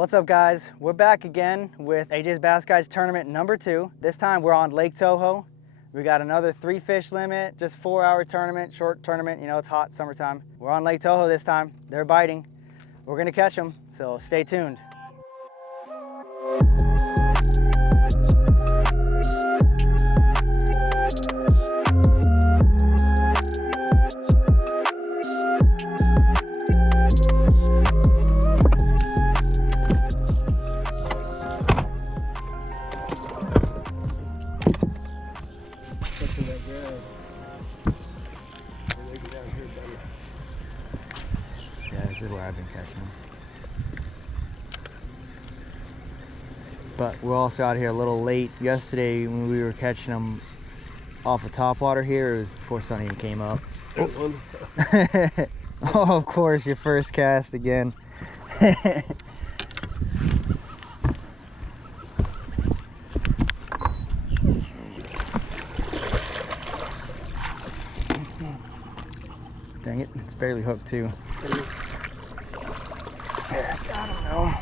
What's up, guys? We're back again with AJ's Bass Guys Tournament number 2. This time we're on Lake Toho. We got another 3 fish limit, just 4-hour tournament, short tournament. You know, it's hot, summertime. We're on Lake Toho this time. They're biting. We're gonna catch them, so stay tuned. Yeah, this is where I've been catching them. But we're also out here a little late. Yesterday when we were catching them off of topwater here, it was before sun even came up. Oh, oh, of course, your first cast again. Dang it, it's barely hooked too. There, got him though.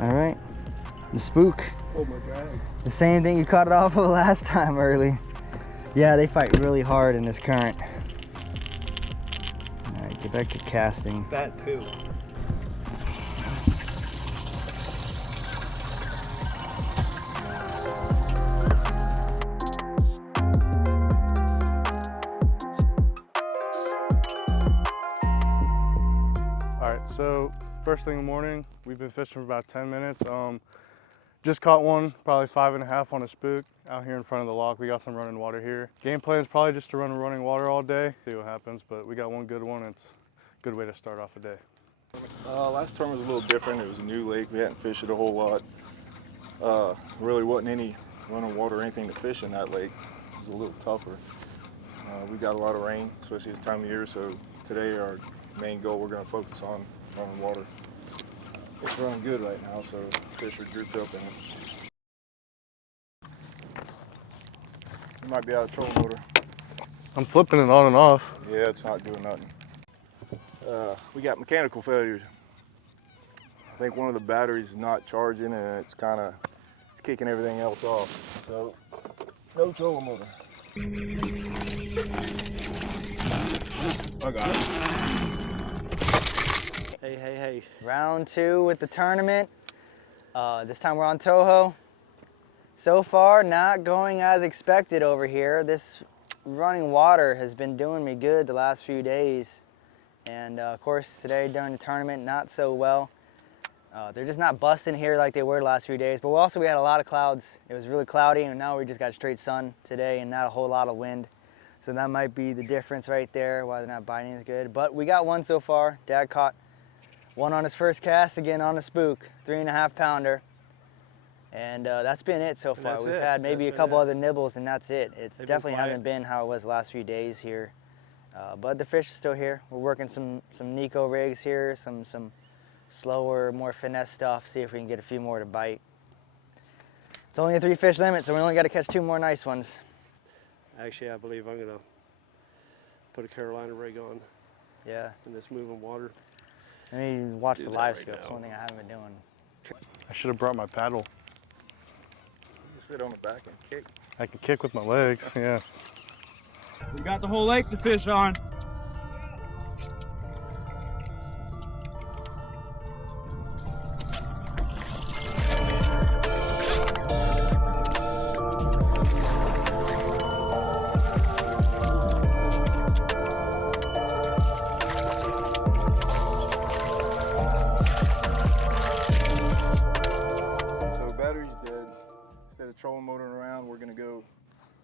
All right, the spook. Oh my God. The same thing you caught it off of last time early. Yeah, they fight really hard in this current. All right, get back to casting. Fat too. So first thing in the morning, we've been fishing for about 10 minutes. Just caught one, probably 5.5 on a spook out here in front of the lock. We got some running water here. Game plan is probably just to run running water all day, see what happens, but we got one good one. It's a good way to start off a day. Last tournament was a little different. It was a new lake. We hadn't fished it a whole lot. Really wasn't any running water or anything to fish in that lake. It was a little tougher. We got a lot of rain, especially this time of year, so today our main goal we're going to focus on running water. It's running good right now, so fish are grouped up in it. You might be out of trolling motor. I'm flipping it on and off. Yeah, it's not doing nothing. We got mechanical failures. I think one of the batteries is not charging and it's kicking everything else off. So, no trolling motor. I got it. Hey. Round 2 with the tournament. This time we're on Toho. So far, not going as expected over here. This running water has been doing me good the last few days. And of course, today during the tournament, not so well. They're just not busting here like they were the last few days. But we had a lot of clouds. It was really cloudy, and now we just got straight sun today and not a whole lot of wind. So that might be the difference right there, why they're not biting as good. But we got one so far. Dad caught one on his first cast, again on a spook, 3.5 pounder. And that's been it so far. We've had maybe a couple other nibbles, and that's it. It definitely hasn't been how it was the last few days here. But the fish is still here. We're working some Nico rigs here, some slower, more finesse stuff, see if we can get a few more to bite. It's only a 3 fish limit, so we only got to catch 2 more nice ones. Actually, I believe I'm gonna put a Carolina rig on. Yeah. In this moving water. I need to watch the live scope. It's one thing I haven't been doing. I should have brought my paddle. You sit on the back and kick. I can kick with my legs, yeah. We got the whole lake to fish on. Trolling motoring around, we're gonna go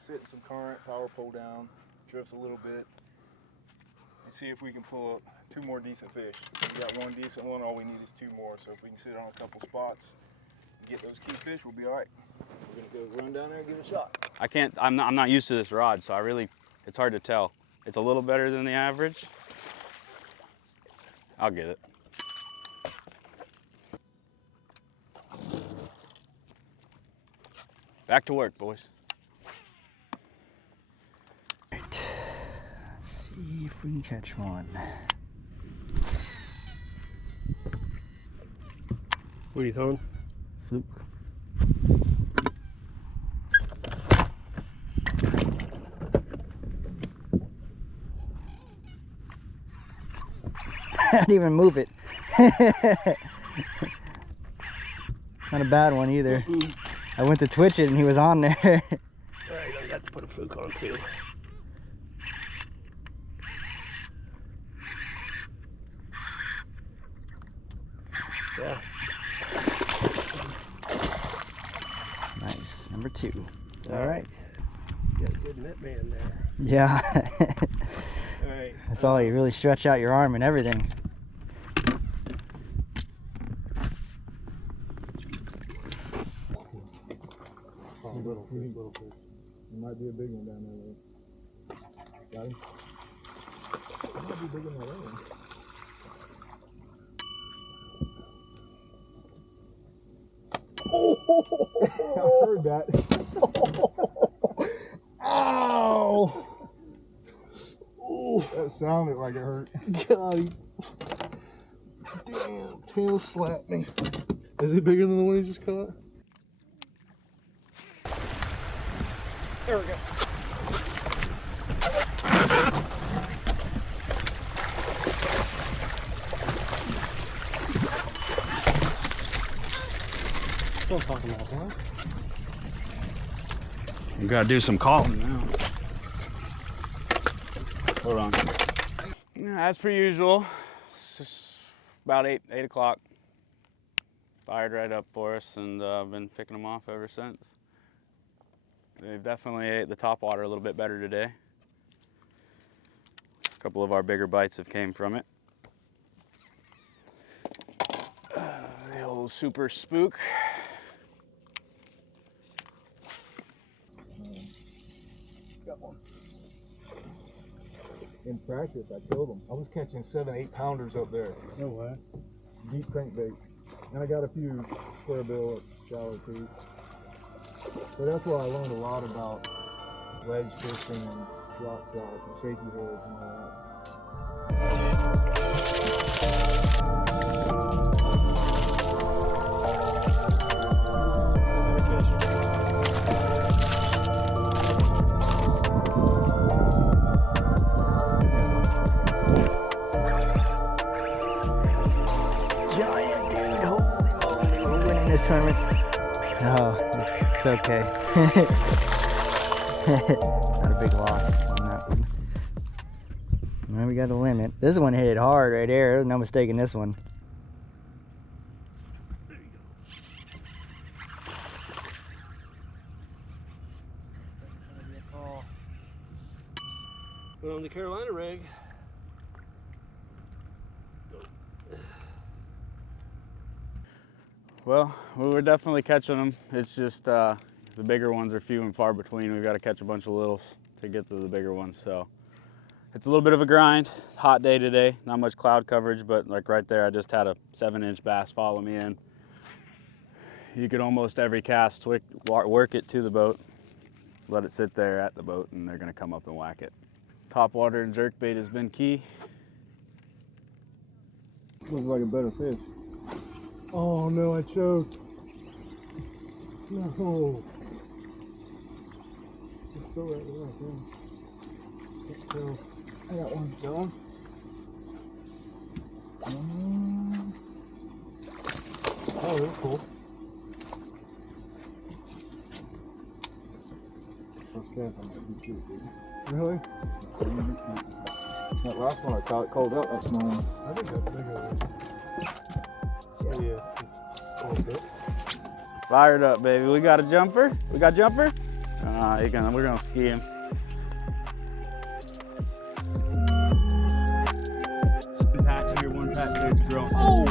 sit in some current, power pole down, drift a little bit, and see if we can pull up 2 more decent fish. We got 1 decent one, all we need is 2 more. So if we can sit on a couple spots and get those key fish, we'll be all right. We're gonna go run down there and give it a shot. I'm not used to this rod, so it's hard to tell. It's a little better than the average. I'll get it. Back to work, boys. Right. Let's see if we can catch one. What are you throwing? Fluke. I didn't even move it. Not a bad one either. I went to twitch it and he was on there. Alright, I got to put a fluke on too. Yeah. Nice, number 2. All right. You got a good net man there. Yeah. Alright. That's all. You really stretch out your arm and everything. Little fish. There might be a big one down there. Got him? It might be bigger than that other one. I heard that. Ow! That sounded like it hurt. Got him. Damn, tail slapped me. Is it bigger than the one you just caught? There we go. Still talking about that. We gotta do some calling now. Hold on. Yeah, as per usual, it's just about 8 o'clock. Fired right up for us, and I've been picking them off ever since. They've definitely ate the top water a little bit better today. A couple of our bigger bites have came from it. The old super spook. Got one. In practice, I killed them. I was catching 7-8 pounders up there. No way. Deep crankbait. And I got a few square bill at shallow creek. So that's where I learned a lot about ledge fishing and drop shots and shaky heads and all that. Giant dude, holy moly, we're winning this tournament. Oh, it's okay. Not a big loss on that one. Now we got a limit. This one hit it hard right there. There's no mistaking this one. Went on the Carolina rig. Well, we were definitely catching them. It's just the bigger ones are few and far between. We've got to catch a bunch of littles to get to the bigger ones. So it's a little bit of a grind. Hot day today. Not much cloud coverage, but like right there, I just had a 7-inch bass follow me in. You could almost every cast work it to the boat, let it sit there at the boat, and they're going to come up and whack it. Top water and jerkbait has been key. Looks like a better fish. Oh no, I choked. No. Just throw that right there. I got one. Got one? Oh, that's cool. First cast, I'm gonna be cute, dude. Really? That last one I caught cold up, that's small one. I think that's bigger. Yeah. A little bit. Fired up, baby. We got a jumper. We got jumper. We're gonna ski him. Spin patch here, one patch there to drill. Oh!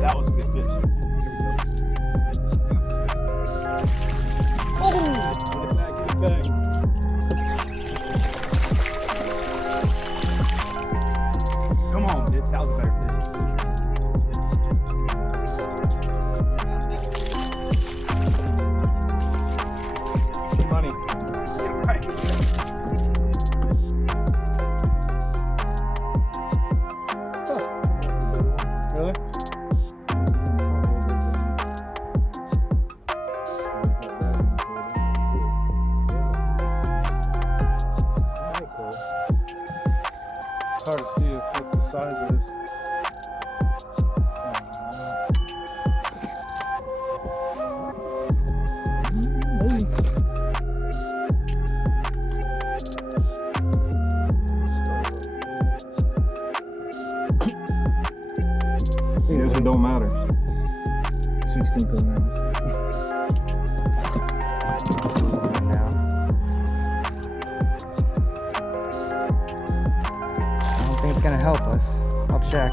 That was a good fish. Oh! Get it back, get it back. Come on, dude. That was a better fish. Money. size of this. I guess it don't matter. 16th of an ounce. Now. I don't think it's gonna help us. I'll check.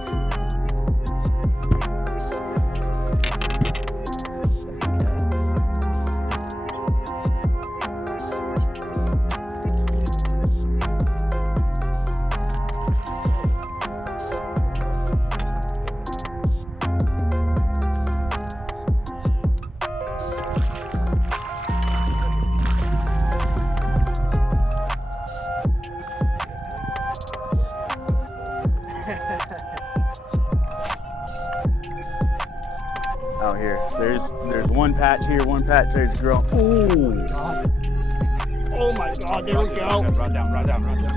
Out here, there's one patch here, one patch there to grow. Ooh! Oh my God, there we go. Rod down, rod down, rod down.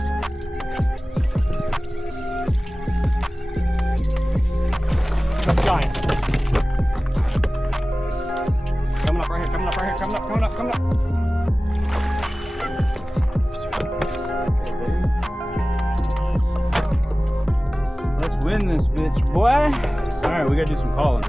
Giant. Coming up right here, coming up right here, coming up, coming up, coming up. Let's win this bitch, boy. All right, we gotta do some calling.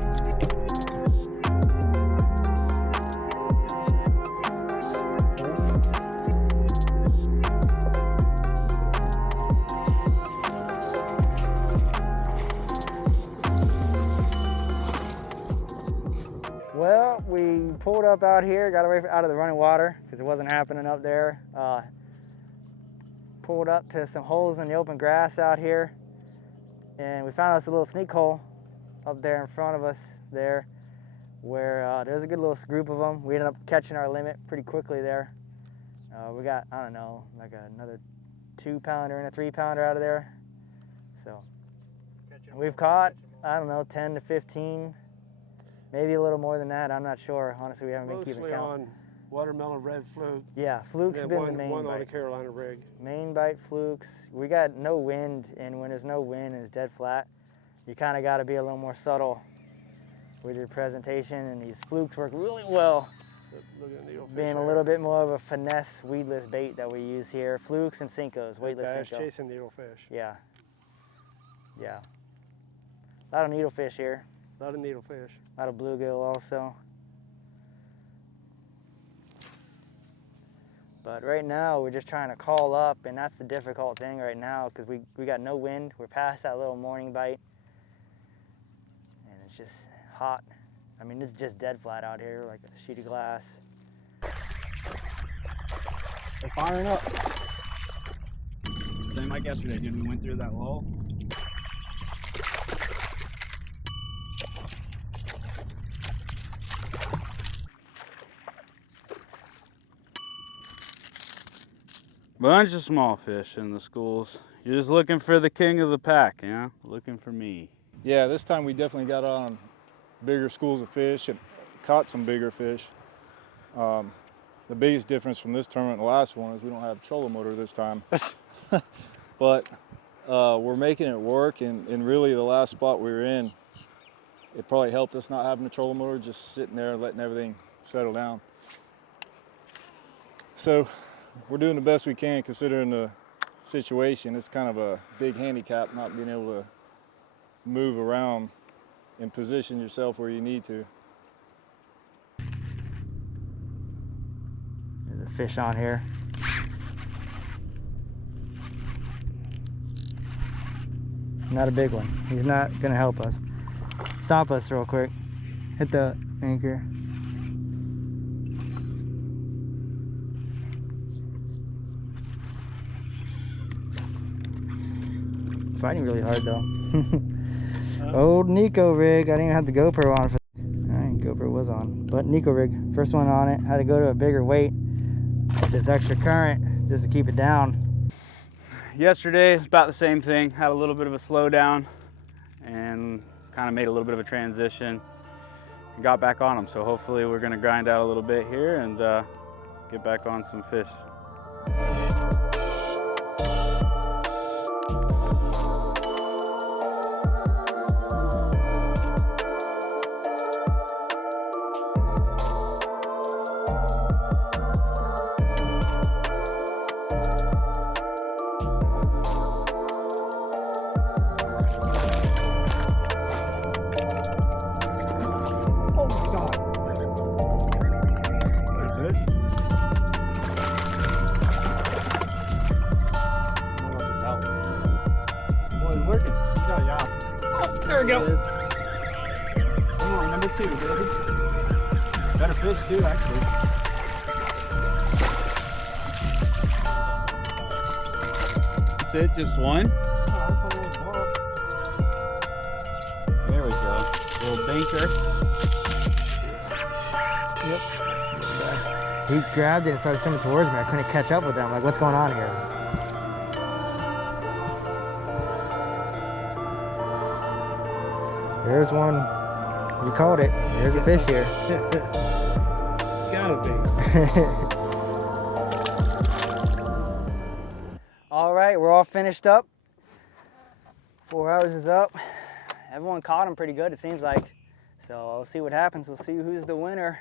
Well, we pulled up out here, got away out of the running water because it wasn't happening up there. Pulled up to some holes in the open grass out here, and we found us a little sneak hole up there in front of us there, where there's a good little group of them. We ended up catching our limit pretty quickly there. We got, I don't know, like another 2-pounder and a 3-pounder out of there. So we've caught, I don't know, 10 to 15. Maybe a little more than that. I'm not sure. Honestly, we haven't been keeping Mostly count. on watermelon red fluke. Yeah, fluke's And been then the main one on a bite. Carolina rig. Main bite flukes. We got no wind, and when there's no wind and it's dead flat, you kind of got to be a little more subtle with your presentation. And these flukes work really well, Look at the needlefish being a there. little bit more of a finesse weedless bait that we use here. Flukes and Cincos, weightless Bass Cinco. chasing needlefish. Yeah. Yeah. A lot of needlefish here. A lot of needlefish. A lot of bluegill also. But right now we're just trying to call up, and that's the difficult thing right now because we got no wind. We're past that little morning bite, and it's just hot. I mean, it's just dead flat out here, like a sheet of glass. They're firing up. Same like yesterday, dude. We went through that lull. Bunch of small fish in the schools. You're just looking for the king of the pack, you know? Looking for me. Yeah, this time we definitely got on bigger schools of fish and caught some bigger fish. The biggest difference from this tournament and the last one is we don't have trolling motor this time. But we're making it work, and really the last spot we were in, it probably helped us not having a trolling motor, just sitting there and letting everything settle down. So we're doing the best we can considering the situation. It's kind of a big handicap not being able to move around and position yourself where you need to. There's a fish on here. Not a big one. He's not gonna help us. Stop us real quick. Hit the anchor. Fighting really hard though. Old Nico rig. I didn't even have the GoPro on for. Alright, GoPro was on. But Nico rig, first one on it. Had to go to a bigger weight with this extra current just to keep it down. Yesterday, it's about the same thing. Had a little bit of a slowdown and kind of made a little bit of a transition and got back on them. So hopefully we're gonna grind out a little bit here and get back on some fish. we go. Come on, number 2, baby. Better fish too, actually. That's it, just one. There we go. Little banker. Yep. He grabbed it and started swimming towards me. I couldn't catch up with him. Like, what's going on here? There's one. You called it. There's a fish here. Gotta be. All right, we're all finished up. 4 hours is up. Everyone caught him pretty good, it seems like. So we'll see what happens. We'll see who's the winner.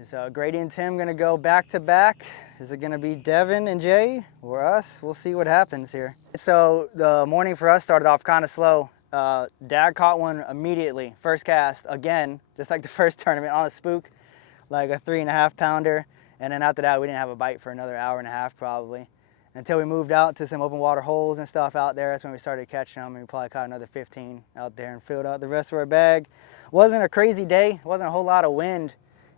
Is Grady and Tim gonna go back to back? Is it gonna be Devin and Jay or us? We'll see what happens here. So the morning for us started off kind of slow. Dad caught one immediately, first cast, again, just like the first tournament, on a spook, like a 3.5 pounder. And then after that, we didn't have a bite for another hour and a half probably. Until we moved out to some open water holes and stuff out there. That's when we started catching them, and we probably caught another 15 out there and filled out the rest of our bag. Wasn't a crazy day, wasn't a whole lot of wind,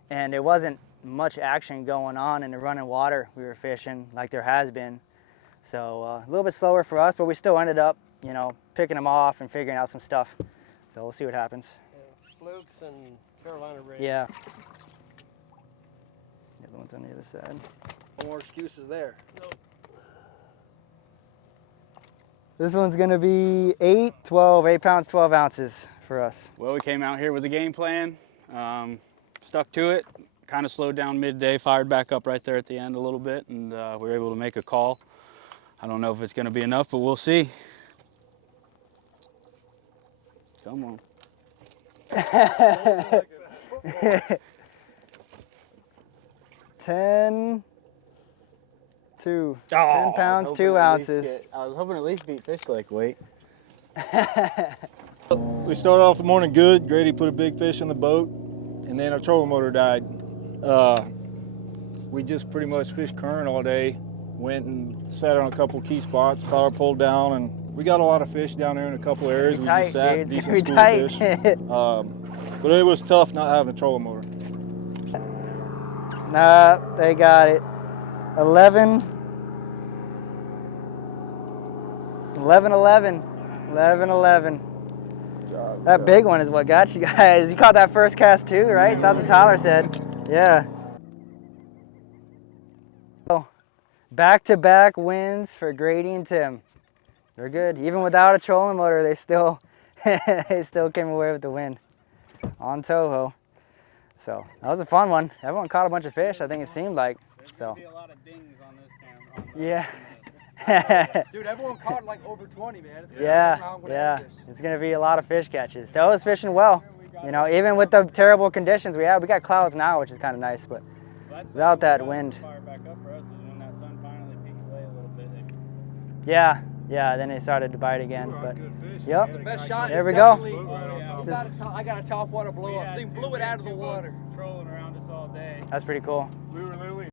and there wasn't much action going on in the running water we were fishing like there has been. So a little bit slower for us, but we still ended up, you know, picking them off and figuring out some stuff. So we'll see what happens. Yeah, flukes and Carolina red. Yeah. The other one's on the other side. No more excuses there. Nope. This one's gonna be 8 pounds, 12 ounces for us. Well, we came out here with a game plan, stuck to it, kind of slowed down midday, fired back up right there at the end a little bit, and we were able to make a call. I don't know if it's gonna be enough, but we'll see. Come on. 10 Oh, pounds, 2 ounces. I was hoping at least beat Fish Lake weight. We started off the morning good. Grady put a big fish in the boat, and then our trolling motor died. We just pretty much fished current all day. Went and sat on a couple key spots, power pulled down, and we got a lot of fish down there in a couple areas. We Tight, just sat, dude. decent It's school gonna be fish. tight. But it was tough not having a trolling motor. Nah, they got it. 11. That big one is what got you guys. You caught that first cast too, right? That's what Tyler said. Yeah. Back-to-back wins for Grady and Tim. They're good. Even without a trolling motor, they still came away with the win on Toho. So that was a fun one. Everyone caught a bunch of fish, I think it seemed like. So. There's gonna be a lot of dings on this camera. Yeah. Dude, everyone caught like over 20, man. It's Yeah. It's gonna be a lot of fish catches. Toho's fishing well. You know, even with the terrible conditions we have, we got clouds now, which is kind of nice, but without that wind. Yeah. Then they started to bite again. But yep. The best shot There is we go. definitely- I got a top water blow up. They blew it out of the water. Trolling around us all day. That's pretty cool. We were literally